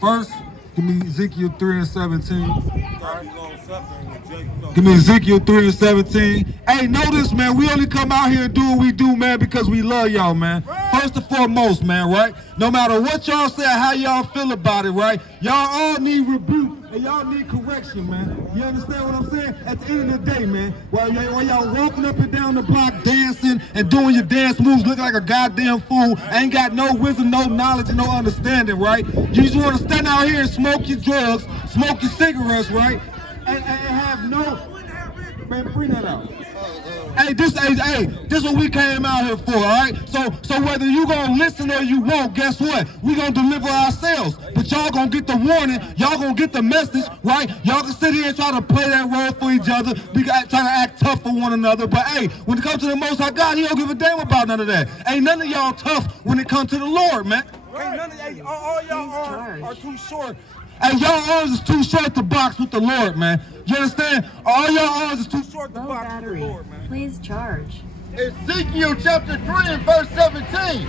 First, give me Ezekiel 3 and 17. Give me Ezekiel 3 and 17. Hey, notice, man, we only come out here and do what we do, man, because we love y'all, man. First and foremost, man, right? No matter what y'all say or how y'all feel about it, right? Y'all all need rebuke and y'all need correction, man. You understand what I'm saying? At the end of the day, man, while y'all walking up and down the block dancing and doing your dance moves looking like a goddamn fool, ain't got no wisdom, no knowledge, and no understanding, right? You just want to stand out here and smoke your drugs, smoke your cigarettes, right? And have no... Man, bring that out. Hey, this what we came out here for, all right? So whether you gonna listen or you won't, guess what? We gonna deliver ourselves. But y'all gonna get the warning, y'all gonna get the message, right? Y'all can sit here and try to play that role for each other, try to act tough for one another. But hey, when it comes to the Most High God, he don't give a damn about none of that. Ain't none of y'all tough when it comes to the Lord, man. Ain't none of all y'all are too short. Hey, y'all arms is too short to box with the Lord, man. You understand? All y'all arms is too short to box with the Lord, man. Please charge. Ezekiel chapter 3 and verse 17.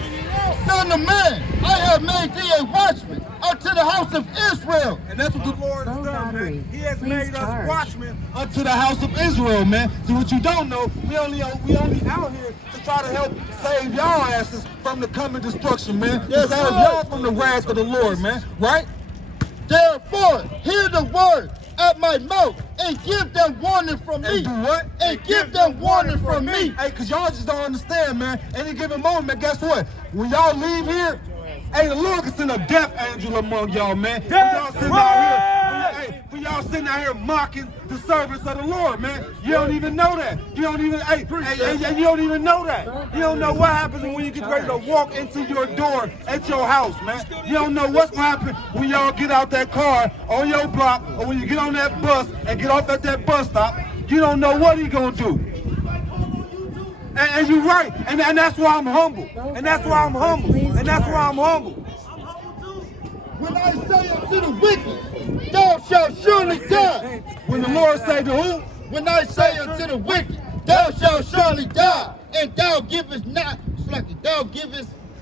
Son of man, I have made thee a watchman unto the house of Israel. And that's what the Lord has done, man. He has made us watchmen unto the house of Israel, man. So what you don't know, we only out here to try to help save y'all asses from the coming destruction, man. To save y'all from the wrath of the Lord, man. Right? Therefore, hear the word at my mouth and give them warning from me. And do what? And give them warning from me. Hey, because y'all just don't understand, man. Any given moment, guess what? When y'all leave here, hey, the Lord can send a death angel among y'all, man. For y'all sitting out here mocking the servants of the Lord, man. You don't even know that. You don't even, you don't even know that. You don't know what happens when you get ready to walk into your door at your house, man. You don't know what's going to happen when y'all get out that car on your block or when you get on that bus and get off at that bus stop. You don't know what he's going to do. And you're right. And that's why I'm humble. And that's why I'm humble. And that's why I'm humble. When I say unto the wicked, thou shalt surely die. When the Lord say to who? When I say unto the wicked, thou shalt surely die, and thou givest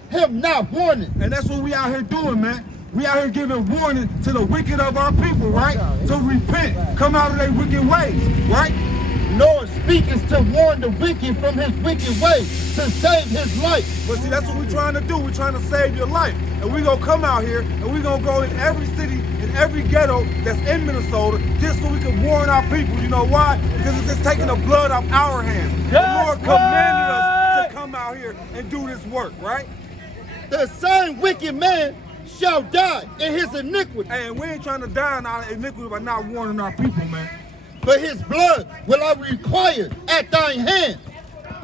him not warning. And that's what we out here doing, man. We out here giving warning to the wicked of our people, right? To repent, come out of their wicked ways, right? Nor speakest to warn the wicked from his wicked ways, to save his life. But see, that's what we're trying to do. We're trying to save your life. And we're going to come out here, and we're going to go in every city, in every ghetto that's in Minnesota, just so we can warn our people. You know why? Because it's just taking the blood off our hands. The Lord commanded us to come out here and do this work, right? The same wicked man shall die in his iniquity. And we ain't trying to die in our iniquity by not warning our people, man. But his blood will I require at thine hand.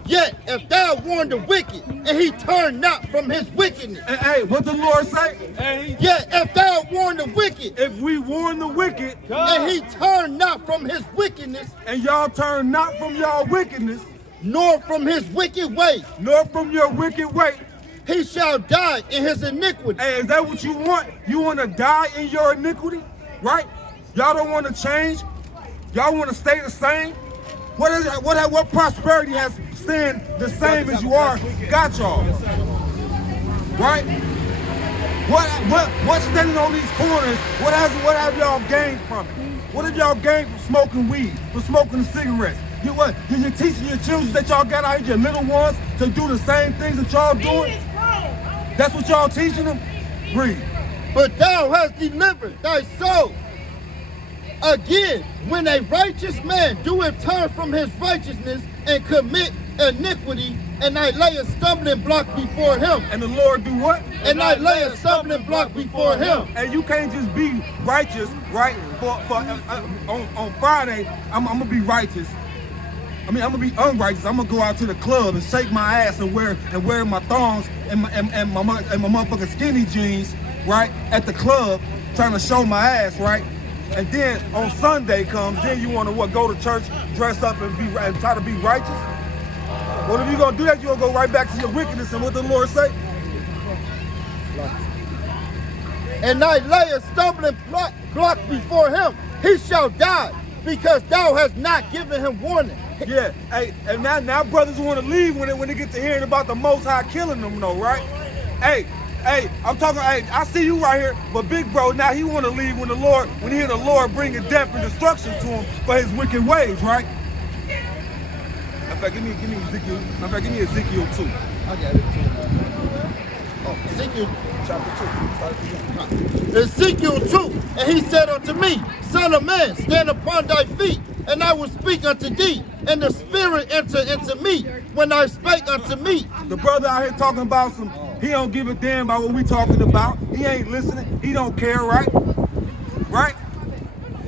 Yet if thou warn the wicked, and he turn not from his wickedness. Hey, what the Lord say? Yet if thou warn the wicked, if we warn the wicked, and he turn not from his wickedness, and y'all turn not from y'all wickedness, nor from his wicked way, nor from your wicked way, he shall die in his iniquity. Hey, is that what you want? You want to die in your iniquity, right? Y'all don't want to change. Y'all want to stay the same? What prosperity has staying the same as you are got y'all? Right? What's standing on these corners? What have y'all gained from it? What have y'all gained from smoking weed, from smoking cigarettes? You're teaching your children that y'all got out here, your little ones, to do the same things that y'all doing? That's what y'all teaching them? Read. But thou hast delivered thy soul. Again, when a righteous man doeth turn from his righteousness and commit iniquity, and I lay a stumbling block before him. And the Lord do what? And I lay a stumbling block before him. And you can't just be righteous, right? On Friday, I'm gonna be righteous. I'm gonna be unrighteous. I'm gonna go out to the club and shake my ass and wear my thongs and my motherfucking skinny jeans, right? At the club, trying to show my ass, right? And then on Sunday comes, then you want to what? Go to church, dress up and try to be righteous? Well, if you're gonna do that, you're gonna go right back to your wickedness. And what the Lord say? And I lay a stumbling block before him. He shall die, because thou hast not given him warning. Yeah, hey, and now brothers want to leave when they get to hearing about the Most High killing them, though, right? Hey, Hey, I'm talking, hey, I see you right here, but big bro, now he want to leave when he hear the Lord bringing death and destruction to him for his wicked ways, right? In fact, give me Ezekiel. In fact, give me Ezekiel 2. I got it too. Oh, Ezekiel Chapter 2. Ezekiel 2, and he said unto me, Son of man, stand upon thy feet, and I will speak unto thee, and the Spirit enter into me when I spake unto me. The brother out here talking about he don't give a damn about what we talking about. He ain't listening. He don't care, right? Right?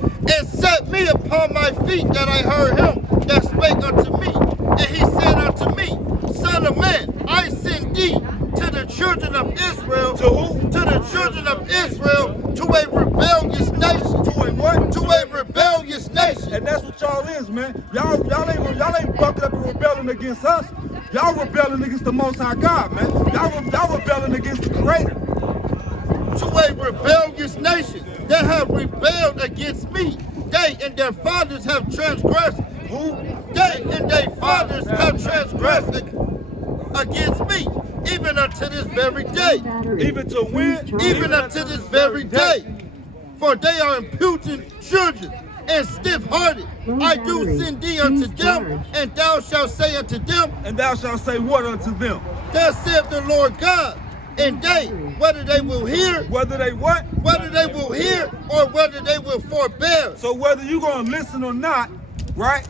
And set me upon my feet that I heard him that spake unto me. And he said unto me, Son of man, I send thee to the children of Israel. To who? To the children of Israel, to a rebellious nation. To a what? To a rebellious nation. And that's what y'all is, man. Y'all ain't bucking up and rebelling against us. Y'all rebelling against the Most High God, man. Y'all rebelling against the Creator. To a rebellious nation that have rebelled against me. They and their fathers have transgressed. Who? They and their fathers have transgressed against me, even unto this very day. Even to when? Even unto this very day. For they are imputing children and stiff-hearted. I do send thee unto them, and thou shalt say unto them, And thou shalt say what unto them? Thus saith the Lord God. And they, whether they will hear, Whether they what? whether they will hear, or whether they will forbear. So whether you gonna listen or not, right?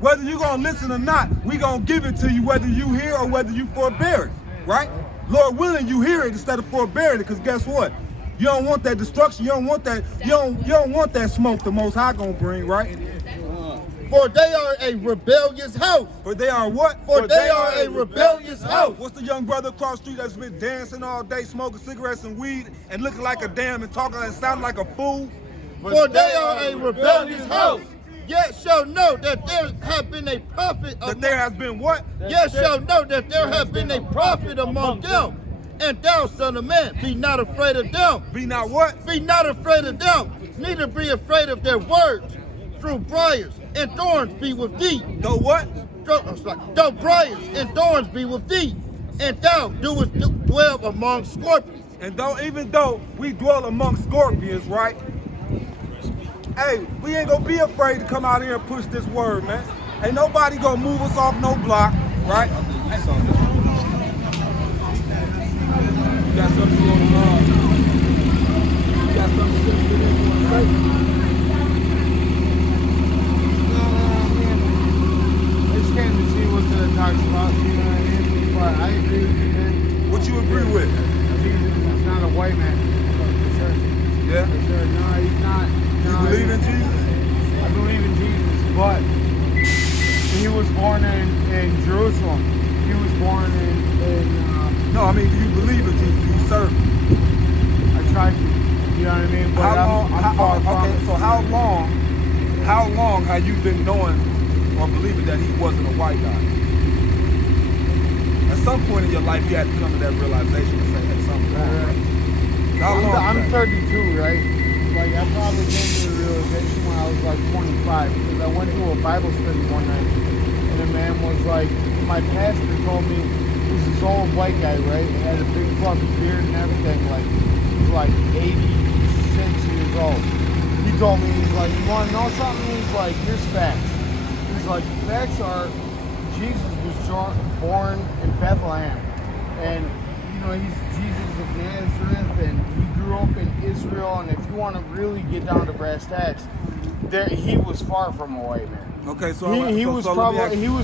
Whether you gonna listen or not, we gonna give it to you whether you hear or whether you forbear it, right? Lord willing, you hear it instead of forbearing it, because guess what? You don't want that destruction. You don't want that. You don't want that smoke the Most High gonna bring, right? For they are a rebellious house. For they are what? For they are a rebellious house. What's the young brother across the street that's been dancing all day, smoking cigarettes and weed, and looking like a damn and talking and sounding like a fool? For they are a rebellious house. Yet shall know that there have been a prophet. That there has been what? Yet shall know that there have been a prophet among them. And thou, son of man, be not afraid of them. Be not what? Be not afraid of them. Neither be afraid of their words. Through briars and thorns be with thee. Though what? Though briars and thorns be with thee. And thou doest dwell among scorpions. And even though we dwell among scorpions, right? Hey, we ain't gonna be afraid to come out here and push this word, man. Ain't nobody gonna move us off no block, right? You got something you want to you got something you want to say? I just came to see what the talks about, you know what I mean? But I agree with you, man. What you agree with? Jesus is not a white man, for sure. Yeah? For sure. No, he's not. You No, believe in Jesus? I believe in Jesus, but he was born in Jerusalem. He was born in No, I mean, do you believe in Jesus? Do you serve him? I tried to, you know what I mean? But I'm far from okay, it. so how long have you been knowing or believing that he wasn't a white guy? At some point in your life, you had to come to that realization and say, hey, something's wrong, right? How long? I'm 32, right? Like, I probably came to the realization when I was like 25, because I went to a Bible study one night, and the man was like, my pastor told me, he was this old white guy, right? He had a big fluffy beard and everything, like, he was like 86 years old. He told me, he's like, you want to know something? He's like, here's facts. He's like, facts are, Jesus was born in Bethlehem, and, you know, he's Jesus of Nazareth, and he grew up in Israel, and if you want to really get down to brass tacks, he was far from a white man. Okay, so He was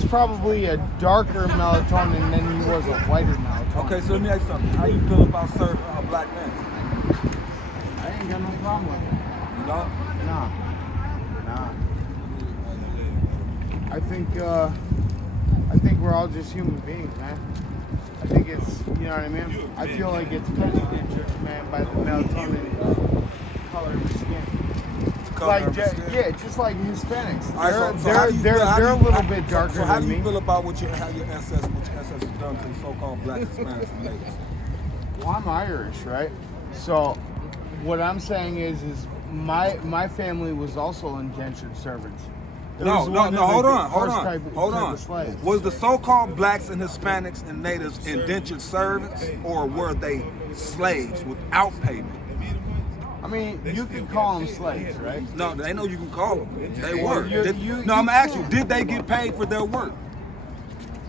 probably a darker melatonin than he was a whiter melatonin. Okay, so let me ask you something. How you feel about serving a black man? I ain't got no problem with it. You know? Nah. I think we're all just human beings, man. I think it's, you know what I mean? I feel like it's prejudiced, man, by the melatonin color of the skin. Yeah, just like Hispanics. They're a little bit darker So how do than you me. feel about what your ancestors done to the so-called black Hispanics and natives? Well, I'm Irish, right? So what I'm saying is my family was also indentured servants. No, hold on. of slaves. Was the so-called blacks and Hispanics and natives indentured servants, or were they slaves without payment? I mean, you can call them slaves, right? No, they know you can call them. They Well, were. you I'm asking you, did they get paid for their work?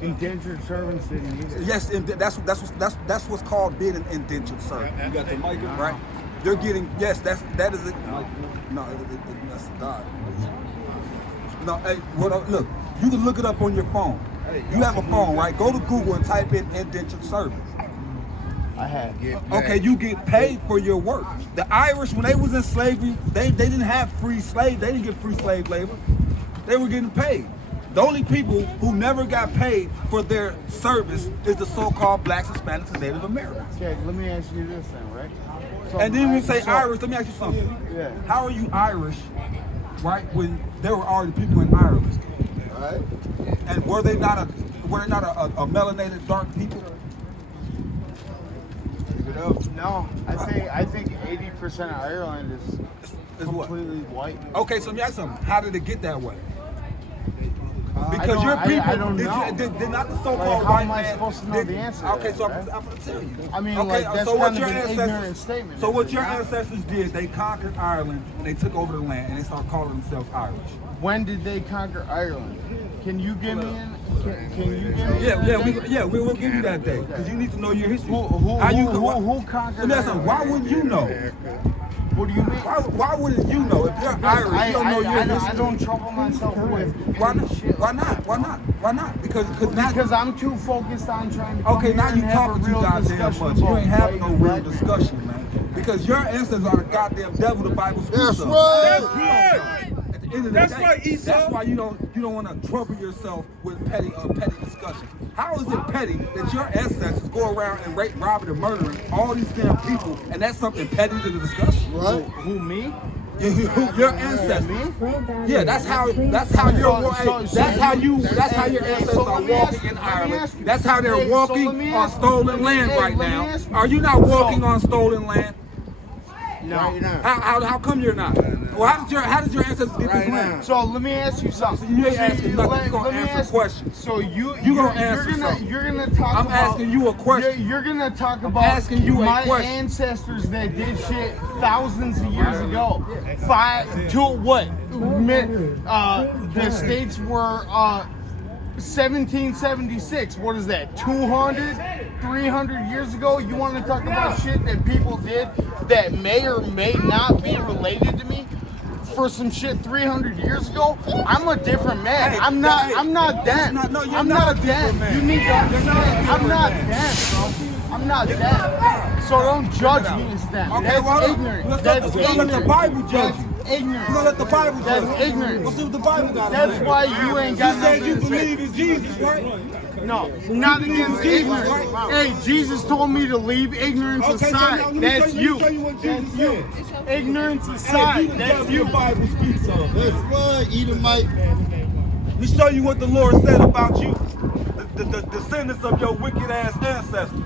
Indentured servants didn't either. Yes, and that's what's called being an indentured servant. You got the mic, right? You're getting that is it. No, that's God. No, hey, look, you can look it up on your phone. You have a phone, right? Go to Google and type in indentured servant. I have. Okay, you get paid for your work. The Irish, when they was in slavery, they didn't have free slave. They didn't get free slave labor. They were getting paid. The only people who never got paid for their service is the so-called blacks, Hispanics, and Native Americans. Okay, let me ask you this then, right? So, And then when you say Irish, let me ask you something. Yeah. How are you Irish, right, when there were already people in Ireland? Right? And were they not a melanated dark people? No, I think 80% of Ireland is what? completely white. Okay, so let me ask you something. How did it get that way? I Because your people I don't know. did not the so-called Like, how white am I man. supposed to know the answer to Okay, that, so right? I'm going to tell you. I mean, okay, like, that's so what kind your of an ancestors, ignorant statement. So what is it your not? ancestors did, they conquered Ireland and they took over the land and they started calling themselves Irish. When did they conquer Ireland? Can you give me Can you give me We will give you that day because you need to know your history. Who conquered Listen, why wouldn't you know? What do you mean? Why wouldn't you know? If you're Irish, you don't know your history. I don't trouble myself with Why not? Why not? Because I'm too focused on trying to come Okay, here now and you have talking a too real goddamn discussion much. You about ain't having no white real and black discussion, man. Because your ancestors are the goddamn devil the Bible speaks That's of. right. At the end of the That's day, right, Esau. that's why you don't want to trouble yourself with petty discussions. How is it petty that your ancestors go around and rape, robbing, and murdering all these damn people, and that's something petty to discuss? Right? Who, me? Your ancestors. Yeah, that's how your ancestors are walking in Ireland. That's how they're walking on stolen land right now. Are you not walking on stolen land? No. How come you're not? Well, how did your ancestors get this land? So let me ask you something. You ain't asking nothing. You're gonna answer questions. So you're gonna talk I'm about. asking you a question. You're gonna talk about asking you a my question. ancestors that did shit thousands of years ago. The states were 1776. What is that? 200, 300 years ago? You want to talk about shit that people did that may or may not be related to me for some shit 300 years ago? I'm a different man. Hey, I'm not them. I'm not them. You need to understand. I'm not them, bro. I'm not them. So don't judge me as them. Okay, That's well, ignorant. let's That's let the Bible judge you. That's ignorant. We're gonna let the Bible judge you. That's ignorant. Let's see what the Bible got to That's say. why you ain't got You said nothing you to say. believe in Jesus, right? No, not against ignorance. Hey, Jesus told me to leave ignorance Okay, so now aside. let me That's show you. you what Jesus That's you. said. Ignorance Hey, aside. you the That's devil you. the Bible speaks of. That's right, Edomite. Let me show you what the Lord said about you, the descendants of your wicked ass ancestors.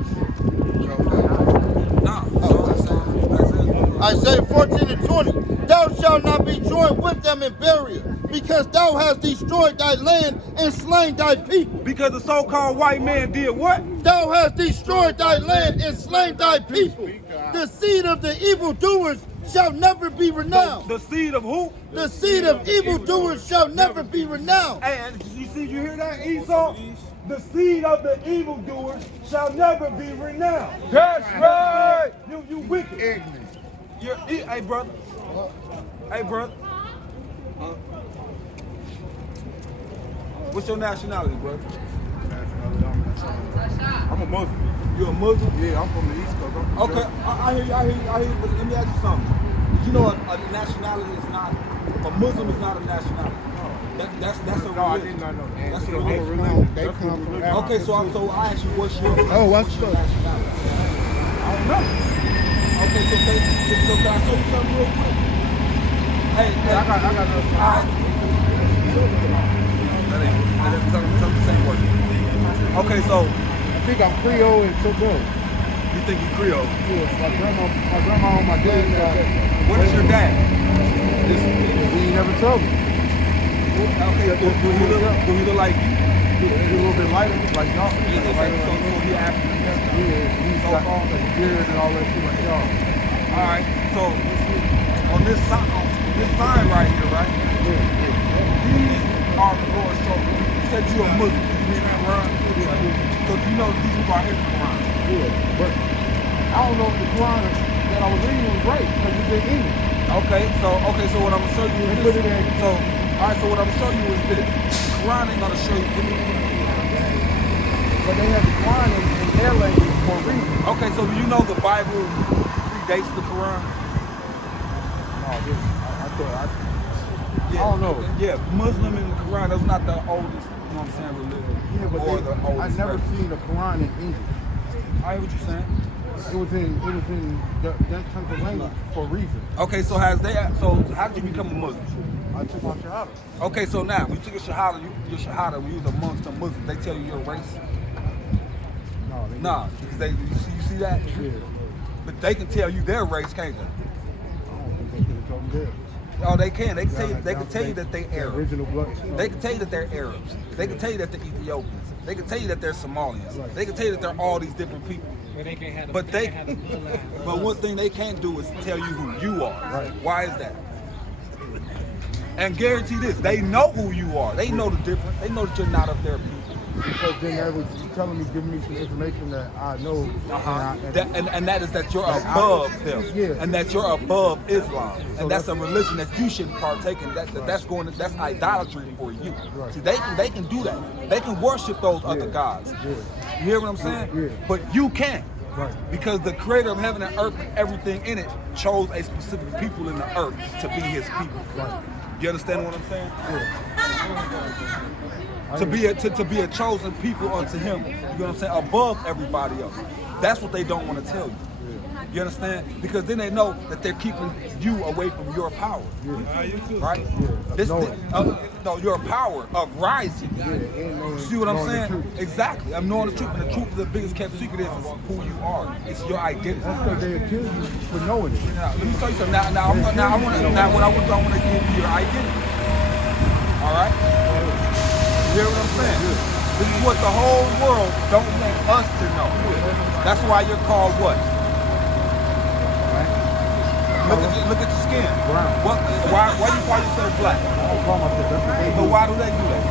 Isaiah 14 and 20. Thou shalt not be joined with them in burial, because thou hast destroyed thy land and slain thy people. Because the so-called white man did what? Thou hast destroyed thy land and slain thy people. The seed of the evildoers shall never be renowned. The seed of who? The seed of evildoers shall never be renowned. Hey, and you hear that, Esau? The seed of the evildoers shall never be renowned. That's right. You wicked. Ignorant. Hey, brother. Hey, brother. What's your nationality, brother? I'm a Muslim. You a Muslim? Yeah, I'm from the East Coast. Okay, I hear you, but let me ask you something. You know a nationality is not, a Muslim is not a nationality. That's a religion. No, I did not know that. That's a I'm a religion. religion. They come from Okay, so I ask you, what's your what's your the- nationality? I don't know. Okay, so can I show you something real quick? Hey, I got all right. That ain't the same word. Okay, so I think I'm Creole and Togo. you think you Creole? Yes, my grandma and my dad got. What is your dad? He ain't never told me. Okay, do he look like you? He's a little bit lighter, like y'all. Yeah, so he African American. Yeah, he's got like a beard and all that shit like y'all. All right, so on this sign right here, right? These are the Lord's chosen. You said you're a Muslim. You read the Quran? Yeah, I do. So you know these people are in the Quran. Yeah, but I don't know if the Quran that I was reading was right because it's in English. Okay, so what I'm gonna show you is They put this. it in. So, all right, so what I'm gonna show you is this. The Quran ain't gonna show you. But they have the Quran in their language for a reason. Okay, so do you know the Bible predates the Quran? No, I don't know. Yeah, Muslim and the Quran, that's not the oldest, you know what I'm saying, religion. Yeah, but or the I oldest. never version. seen the Quran in English. I hear what you're saying. It was in that type of language for a reason. Okay, so how did you become a Muslim? I took my shahada. Okay, so now when you took your shahada, when you was amongst the Muslims, they tell you your race? No, Nah, because you see that? Yeah. But they can tell you their race, can't they? I don't think they could have told me theirs. Oh, they can. They can tell you that they Arabs. Original blood. They can tell you that they're Arabs. They can tell you that they're Ethiopians. They can tell you that they're Somalians. Right. They can tell you that they're all these different people. But one thing they can't do is tell you who you are. Right. Why is that? And guarantee this, they know who you are. They know the difference. They know that you're not of their people. Because then that was telling me, giving me some information that I know. And that is that you're above them. Yeah. And that you're above Islam. And that's a religion that you shouldn't partake in. That's idolatry for you. Right. See, they can do that. They can worship those other gods. Yeah. You hear what I'm saying? Yeah. But you can't. Right. Because the creator of heaven and earth and everything in it chose a specific people in the earth to be his people. Right. You understand what I'm saying? Yeah. To be a chosen people unto him, you know what I'm saying, above everybody else. That's what they don't want to tell you. You understand? Because then they know that they're keeping you away from your power. Right? No, your power of rising. See what I'm saying? Exactly. I'm knowing the truth. And the truth is the biggest kept secret is who you are. It's your identity. That's because they accuse you for knowing it. Now, let me tell you something. Now I want to give you your identity. All right? You hear what I'm saying? This is what the whole world don't want us to know. That's why you're called what? Look at your skin. Brown. Why do you call yourself black? I don't call myself. That's what they But do. why do they do that?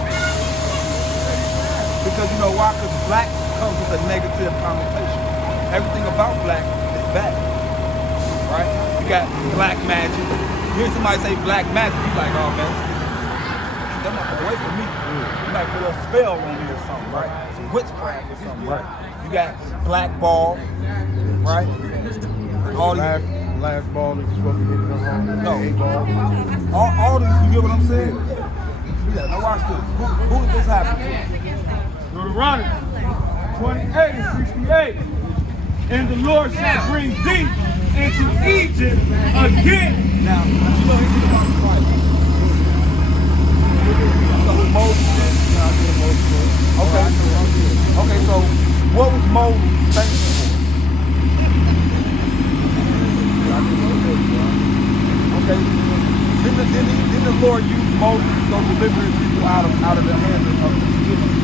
Because you know why? Because black comes with a negative connotation. Everything about black is bad. Right? You got black magic. You hear somebody say black magic, you like, oh man, they're not away from me. You might put a spell on me or something, right? Some witchcraft or something, right? You got black ball, right? All these, Last ball is supposed to get it wrong. No. 8 ball. all these, you get what I'm saying? Yeah, now watch this. Who did this happen to? Deuteronomy 28:68. And the Lord shall bring thee into Egypt again. Now, you know anything about the Bible? So Moses did? Okay, so what was Moses thankful for? Okay. Didn't the Lord use Moses to go deliver his people out of the hands of the Egyptians?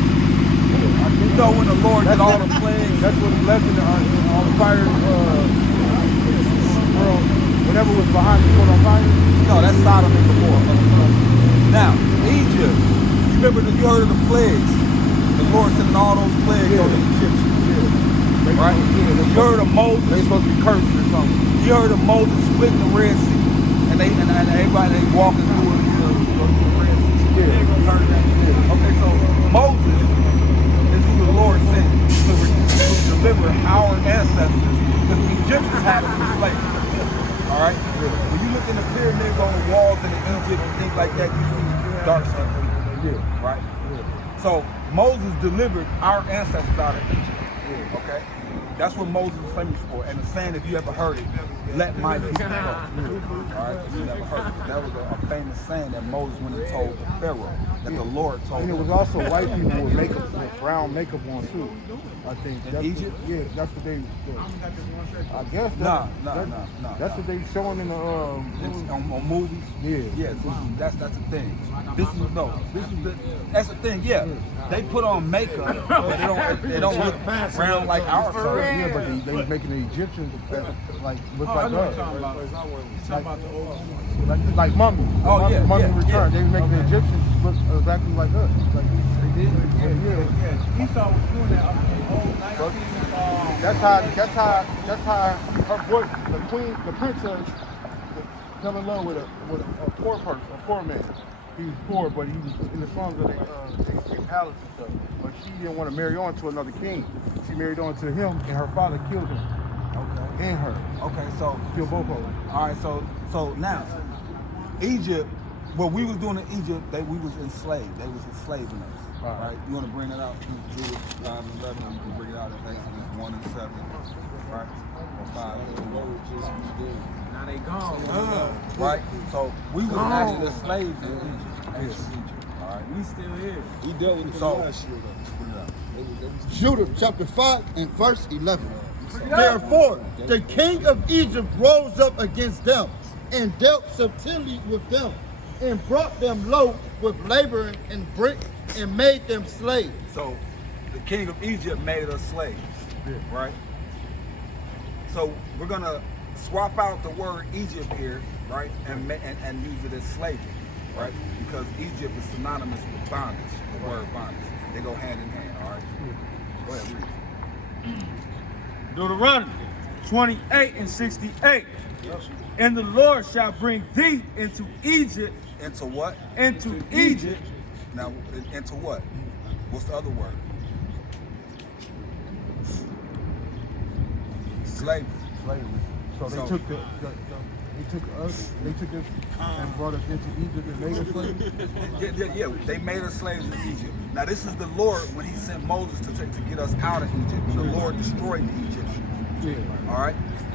You know when the Lord did all the plagues? That's what left in on fire world. Whatever was behind the world on fire. No, that's Sodom and Gomorrah. Now, Egypt, you remember that you heard of the plagues? The Lord sending all those plagues on the Egyptians. Right? You heard of Moses. They supposed to be cursed or something. You heard of Moses splitting the Red Sea. And everybody walking through it, go through the Red Sea. Yeah. You heard that? Yeah. Okay, so Moses is who the Lord sent to deliver our ancestors, because the Egyptians had us in slavery. All right? When you look in the pyramids on the walls in Egypt and things like that, you see dark skinned people. Yeah. Right? So Moses delivered our ancestors out of Egypt. Okay? That's what Moses was famous for. And the saying, if you ever heard it, let my people go. All right, if you never heard it. That was a famous saying that Moses went and told the Pharaoh, that the Lord told And it him. was also white people with makeup, with brown makeup on too. I think. In Egypt? Yeah, that's what they. I guess. No. That's what they showing in the. On movies? Yeah. That's the thing. That's the thing, yeah. They put on makeup, but they don't look brown like our color. Yeah, but they was making the Egyptians like look like us. Like Mummy. Mummy Return. They was making the Egyptians look exactly like us. Like, they did? Yeah. Esau was doing that up in the old 19. That's how her boy, the princess, fell in love with a poor person, a poor man. He was poor, but he was in the songs of the palace and stuff. But she didn't want to marry on to another king. She married on to him, and her father killed him. Okay. And her. Okay, so Killed both of them. all right, so now Egypt, what we was doing in Egypt, we was enslaved. They was enslaving us. Right? You want to bring it out to Judith 5 and 11, you can bring it out in Exodus 1 and 7, right? Or 5 and 11. Now they gone. Right? So we was actually the slaves in Egypt. All right. We still here. We dealt with it So- last year though. Judah chapter 5 and verse 11. Therefore, the king of Egypt rose up against them and dealt subtilly with them and brought them low with labor and brick and made them slaves. So the king of Egypt made us slaves, right? So we're gonna swap out the word Egypt here, right, and use it as slavery, right? Because Egypt is synonymous with bondage, the word bondage. They go hand in hand, all right? Go ahead, read. Deuteronomy 28 and 68. And the Lord shall bring thee into Egypt. Into what? Into Egypt. Now, into what? What's the other word? Slavery. So they took us and brought us into Egypt and made us slaves. Yeah, they made us slaves in Egypt. Now this is the Lord when he sent Moses to get us out of Egypt, when the Lord destroyed the Egyptians. Yeah. All right?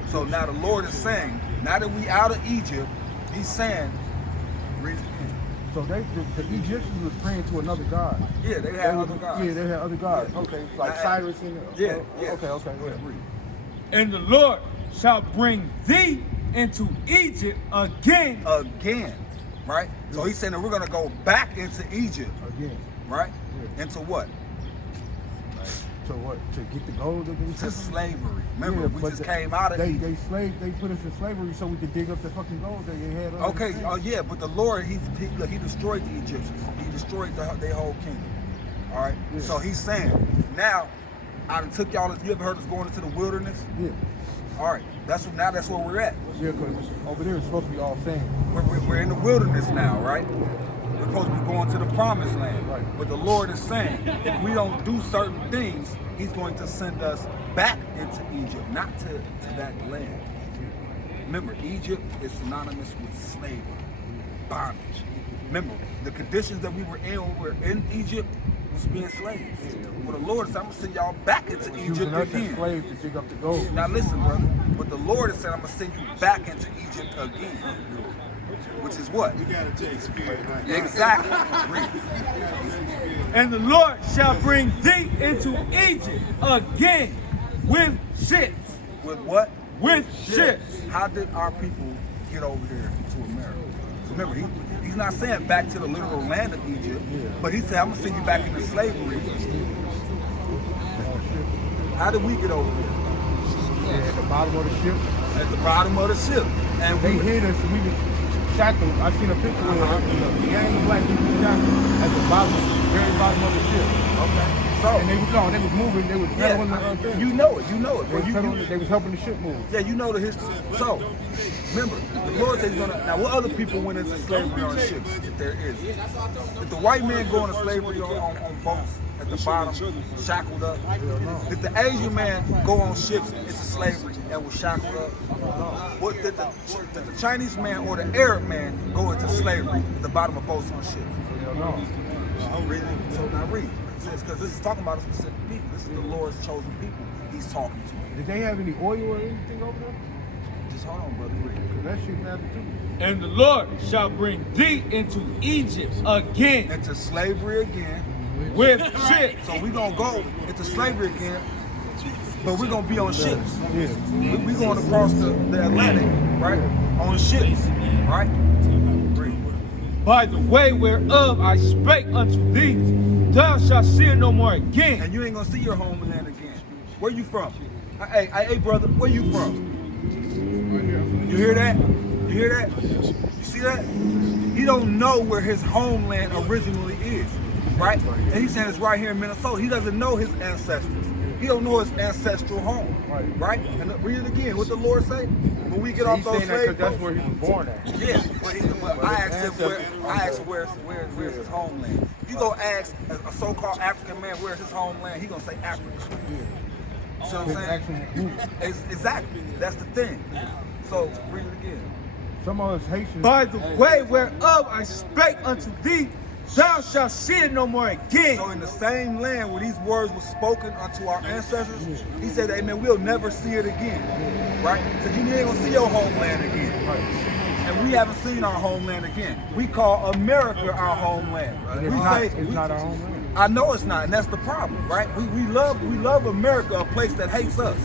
So now the Lord is saying, now that we out of Egypt, he's saying, read it again. So the Egyptians was praying to another god. Yeah, they had other gods. Yeah, they had other gods. Okay, like Cyrus and Yeah. Okay. Go ahead, read. And the Lord shall bring thee into Egypt again. Again, right? So he's saying that we're going to go back into Egypt, Again. right? Yeah. Into what? So what? To get the gold that they To took? slavery. Remember, we but just came out of they Egypt. they put us in slavery so we could dig up the fucking gold that they had. Okay, oh yeah, but the Lord, he destroyed the Egyptians. He destroyed their whole kingdom. All right? Yeah. So he's saying, now, I done took y'all, you ever heard us going into the wilderness? Yeah. All right, that's where we're at. Yeah, because over there it's supposed to be all sand. We're in the wilderness now, right? We're supposed to be going to the promised land. Right. But the Lord is saying, if we don't do certain things, he's going to send us back into Egypt, not to that land. Remember, Egypt is synonymous with slavery, bondage. Remember, the conditions that we were in when we were in Egypt was being slaves. Well, the Lord said, I'm going to send y'all back into Egypt Using us as again. slaves to dig up the gold. Now listen, brother. But the Lord has said, I'm going to send you back into Egypt again. Which is what? You gotta take spirit. Exactly. And the Lord shall bring thee into Egypt again with ships. With what? With ships. How did our people get over here to America? Remember, he's not saying back to the literal land of Egypt, but he said, I'm going to send you back into slavery. How did we get over here? Yeah, at the bottom of the ship. At the bottom of the ship. And They hid us and we just shackled. I seen a picture where the gang of black people shackled at the bottom, very bottom of the ship. Okay. So, And they was moving, they was pedaling the thing. you know it. They was helping the ship move. Yeah, you know the history. So, remember, the Lord says he's gonna. Now, what other people went into slavery on ships? If there is, did the white man go into slavery on boats at the bottom, shackled up? Did the Asian man go on ships into slavery and was shackled up? What did the Chinese man or the Arab man go into slavery at the bottom of boats on ships? Read it. So now read. Because this is talking about a specific people. This is the Lord's chosen people he's talking to. Did they have any oil or anything over there? Just hold on, brother. Because that shit matters too. And the Lord shall bring thee into Egypt again Into slavery again. with ships. So we're going to go into slavery again, but we're going to be on ships. We're going across the Atlantic, right? On ships, right? By the way whereof I spake unto thee, thou shalt see it no more again. And you ain't going to see your homeland again. Where you from? Hey, brother, where you from? You hear that? You hear that? You see that? He don't know where his homeland originally is, right? And he's saying it's right here in Minnesota. He doesn't know his ancestors. He don't know his ancestral home, right? And read it again. What the Lord say? When we get off those slave boats, that's where he was born at. yes. Well, I asked him where's his homeland. If you go ask a so-called African man where's his homeland, he gonna say Africa. See what I'm saying? Exactly. That's the thing. So read it again. Some of us Haitians. By the way whereof I spake unto thee, thou shalt see it no more again. So in the same land where these words were spoken unto our ancestors, he said, amen, we'll never see it again, right? Because you ain't gonna see your homeland again. Right. And we haven't seen our homeland again. We call America our homeland. It's not our homeland. I know it's not, and that's the problem, right? We love America, a place that hates us,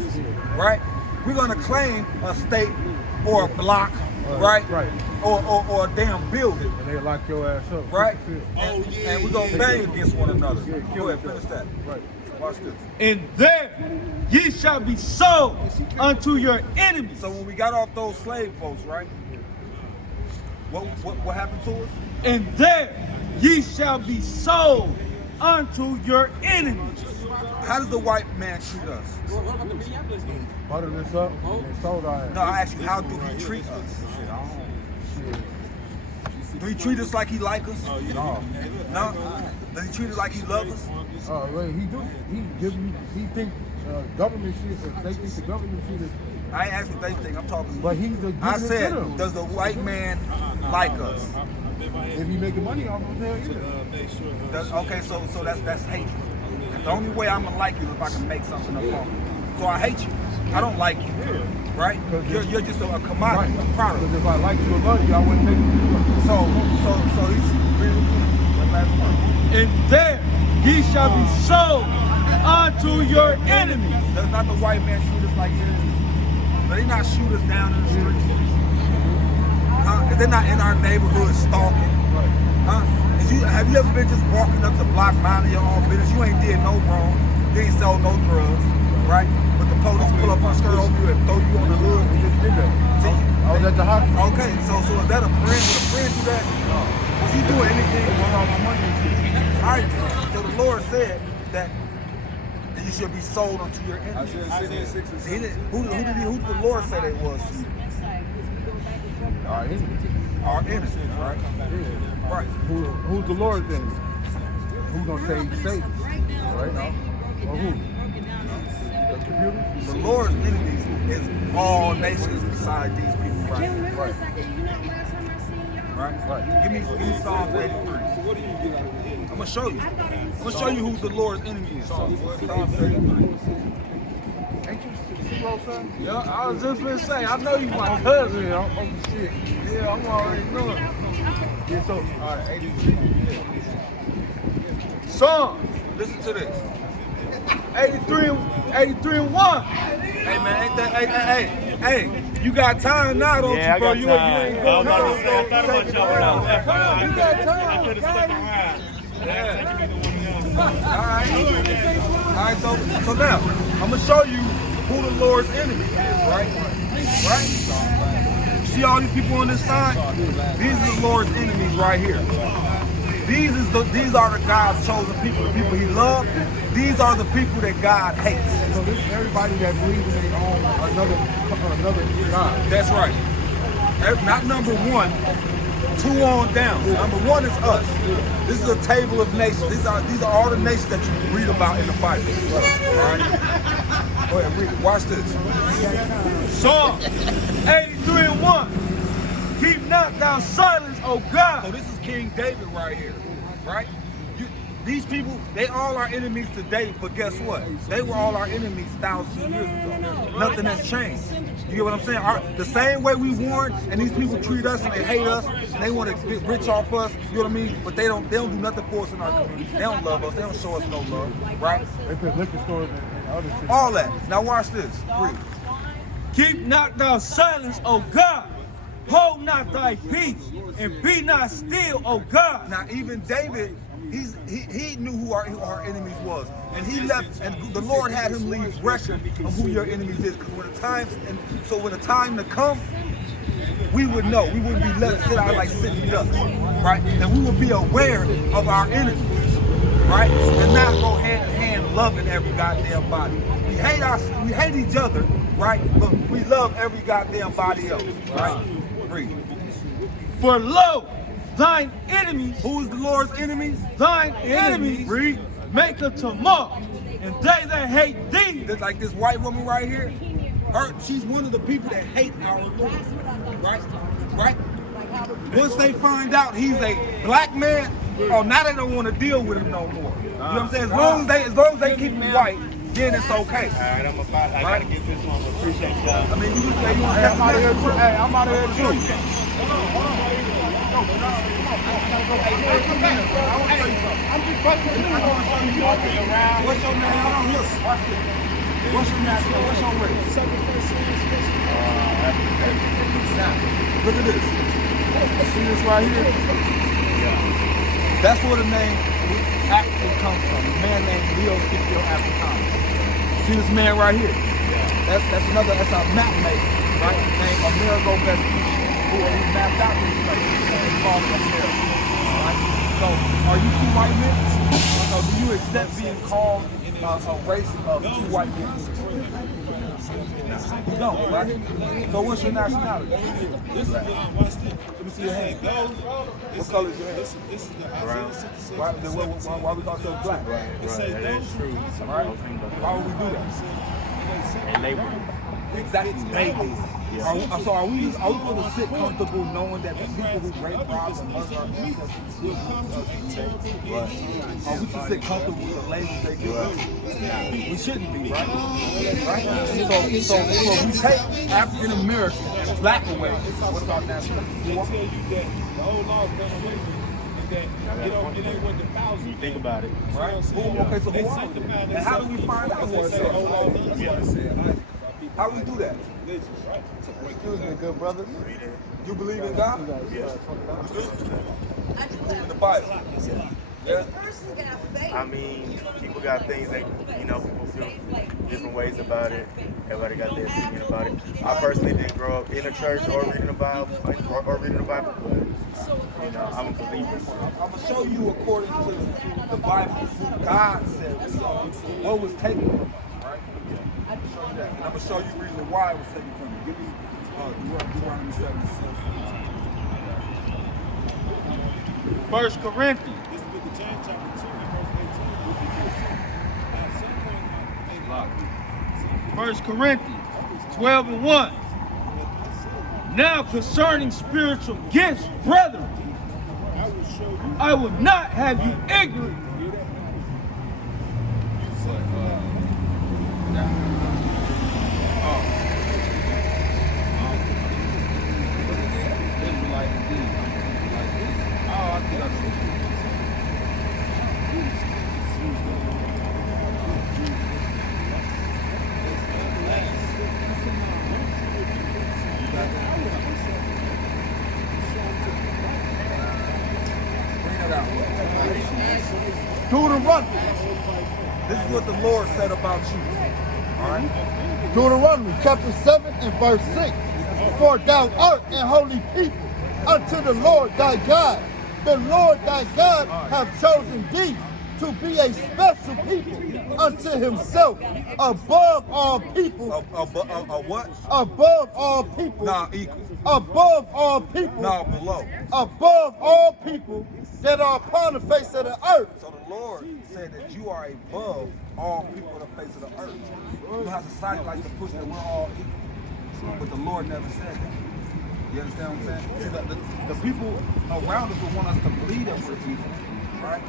right? We're gonna claim a state or a block, right? Right. Or a damn building. And they lock your ass up. Right? And we're going to bang against one another. Go ahead, finish that. Right. Watch this. And there ye shall be sold unto your enemies. So when we got off those slave boats, right? What happened to us? And there ye shall be sold unto your enemies. How does the white man treat us? Butter this up and sold our ass. No, I ask you, how do he treat us? Do he treat us like he like us? No. No? Does he treat us like he loves us? Well, he do. He think government shit. They think the government shit is. I ain't asking what they think. I'm talking. But he's the. I said, does the white man like us? If he making money off of hell, yeah. Okay, so that's hatred. The only way I'm gonna like you is if I can make something up off you. So I hate you. I don't like you, right? You're just a commodity, a product. Because if I like you or love you, I wouldn't make you. So he's really the last one. And there ye shall be sold unto your enemies. Does not the white man shoot us like enemies? Does he not shoot us down in the streets? Is they not in our neighborhood stalking? Have you ever been just walking up the block minding your own business? You ain't did no wrong. You ain't sold no drugs, right? But the police pull up on skirt over you and throw you on the hood. We just did that. I was at the hospital. Okay, so is that a friend? Would a friend do that? No. Was he doing anything? He want all my money and shit. All right, so the Lord said that you should be sold unto your enemies. Who did the Lord say they was? Our enemies. Our enemies, right? Yeah. Right. Who's the Lord's enemy? Who's gonna say Satan? Right now? Or who? The computer? The Lord's enemies is all nations beside these people, right? Right. Right. Give me Psalms 83. I'm gonna show you. I'm gonna show you who's the Lord's enemy is. Psalms 83. Ain't you zero, son? Yeah, I was just gonna say, I know you my cousin. Yeah, I'm shit. Yeah, I'm already knowing. Yeah, so, all right, 83. Psalms Listen to this. 83 and 1. Hey man, ain't that? Hey, you got time now, don't you, bro? You ain't going home. You got time. All right. So now I'm gonna show you who the Lord's enemy is, right? Right? See all these people on this side? These are the Lord's enemies right here. These are the God's chosen people, the people He loves. These are the people that God hates. So this is everybody that believes in their own another God. That's right. Not number one. 2 on down. Number 1 is us. This is a table of nations. These are all the nations that you read about in the Bible. All right. Go ahead, read it. Watch this. Psalm 83 and 1. Keep not thou silence, O God. So this is King David right here, right? These people, they all our enemies today, but guess what? They were all our enemies thousands of years ago. Nothing has changed. You get what I'm saying? The same way we warn, and these people treat us and they hate us, and they want to get rich off us, you know what I mean? But they don't do nothing for us in our community. They don't love us. They don't show us no love, right? They put liquor stores and other shit. All that. Now watch this. Read. Keep not thou silence, O God. Hold not thy peace, and be not still, O God. Now even David, he knew who our enemies was, and he left, and the Lord had him leave record of who your enemies is. Because when the time to come, we would know. We wouldn't be left sit out like sitting ducks, right? And we would be aware of our enemies, right? And not go hand in hand loving every goddamn body. We hate each other, right? But we love every goddamn body else, right? Read. For lo, thine enemies, Who is the Lord's enemies? thine enemies, Read. make a tumult, and they that hate thee. Just like this white woman right here, she's one of the people that hate our Lord, right? Right? Once they find out he's a black man, oh, now they don't want to deal with him no more. You know what I'm saying? As long as they keep him white, then it's okay. All right, I gotta get this one. Appreciate y'all. I mean, you just say you want to I'm out of here too. Hey, I'm out of here too. I'm just busting it. What's your name? Hold on, look. Watch this. What's your national? What's your race? Look at this. See this right here? Yeah. That's where the name African comes from. A man named Leo Scipio Africanus. See this man right here? Yeah. That's our map maker, right? Named Amerigo Vespucci, who mapped out this place and called it America. Right? So, are you two white men? Or do you accept being called a race of two white men? You don't, right? So what's your nationality? Let me see your hand. What color is your hair? Brown. Why we call ourselves black? Right, that is true. Right? Why would we do that? And labor. Exactly. Are we going to sit comfortable knowing that the people who rape, rob, and murder our ancestors still do us? Are we to sit comfortable with the labels they give us? We shouldn't be, right? Right? So we take African American and black away. What's our nationality? They tell you that the old laws done away with and that it ain't worth the $1,000. Think about it. Right? Okay, so who are we? And how do we find out who Say the old laws done. How do we do that? Excuse me, good brother. You believe in God? You believe in the Bible? Yeah. I mean, people got things that, people feel different ways about it. Everybody got their opinion about it. I personally didn't grow up in a church or reading the Bible, but, I'm a believer. I'm going to show you according to the Bible who God said what was taken from you, right? I'm going to show you that. And I'm going to show you the reason why it was taken from you. Give me Deuteronomy 7:6. 1 Corinthians. This is the James chapter 2 and verse 18 will be good. Now, some point, 1 Corinthians 12 and 1. Now concerning spiritual gifts, brethren, I will show you. I would not have you ignorant. Deuteronomy. This is what the Lord said about you. All right? Deuteronomy chapter 7 and verse 6. For thou art a holy people unto the Lord thy God. The Lord thy God hath chosen thee to be a special people unto himself above all people. What? Above all people. Nah, equal. Above all people. Nah, below. Above all people that are upon the face of the earth. So the Lord said that you are above all people on the face of the earth. You have society like to push that we're all equal. But the Lord never said that. You understand what I'm saying? See, the people around us will want us to believe that we're equal, right?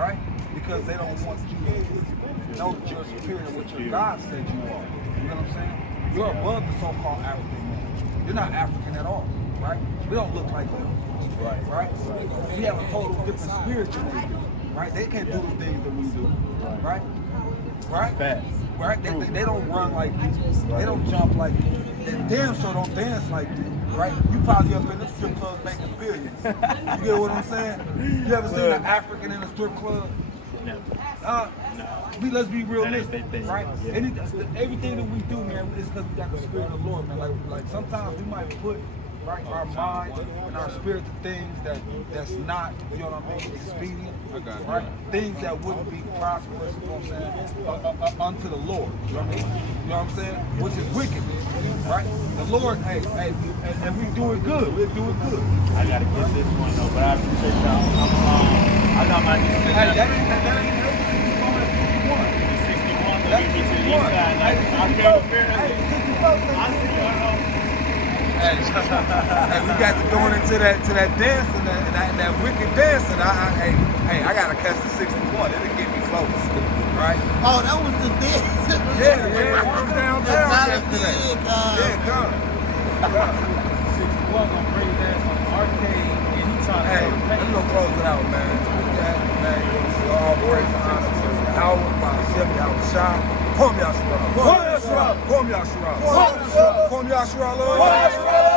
right? Because they don't want you to know that you're superior to what your God said you are. You know what I'm saying? You're above the so-called African man. You're not African at all, right? We don't look like them, right? We have a total different spirit than they do, right? They can't do the things that we do, right? Right? They don't run like you. They don't jump like you. They damn sure don't dance like you, right? You probably up in the strip clubs making billions. You get what I'm saying? You ever seen an African in a strip club? No. Let's be realistic, right? Yeah. Everything that we do, man, is because we got the spirit of the Lord, man. Like sometimes we might put our mind and our spirit to things that's not, you know what I mean, expedient, right? Things that wouldn't be prosperous, you know what I'm saying, unto the Lord, you know what I mean? You know what I'm saying? Which is wicked, right? The Lord, hey, and we do it good. We'll do it good. I gotta get this one though, but I appreciate y'all. I got my new Hey, that ain't 61. That's 61. I Hey, we got to going into that dance and that wicked dance, and I gotta catch the 61. It'll get me close, right? Oh, that was the dance. Yeah. We're downtown yesterday. Yeah, come. 61 gonna bring dance on the arcade anytime. Hey, let's go close it out, man. Man, all praise and honor to Howard, by Chef Yahweh. Kwame Yashua. Kwame Yashua. Kwame Yashua. Kwame Yashua. Kwame Yashua.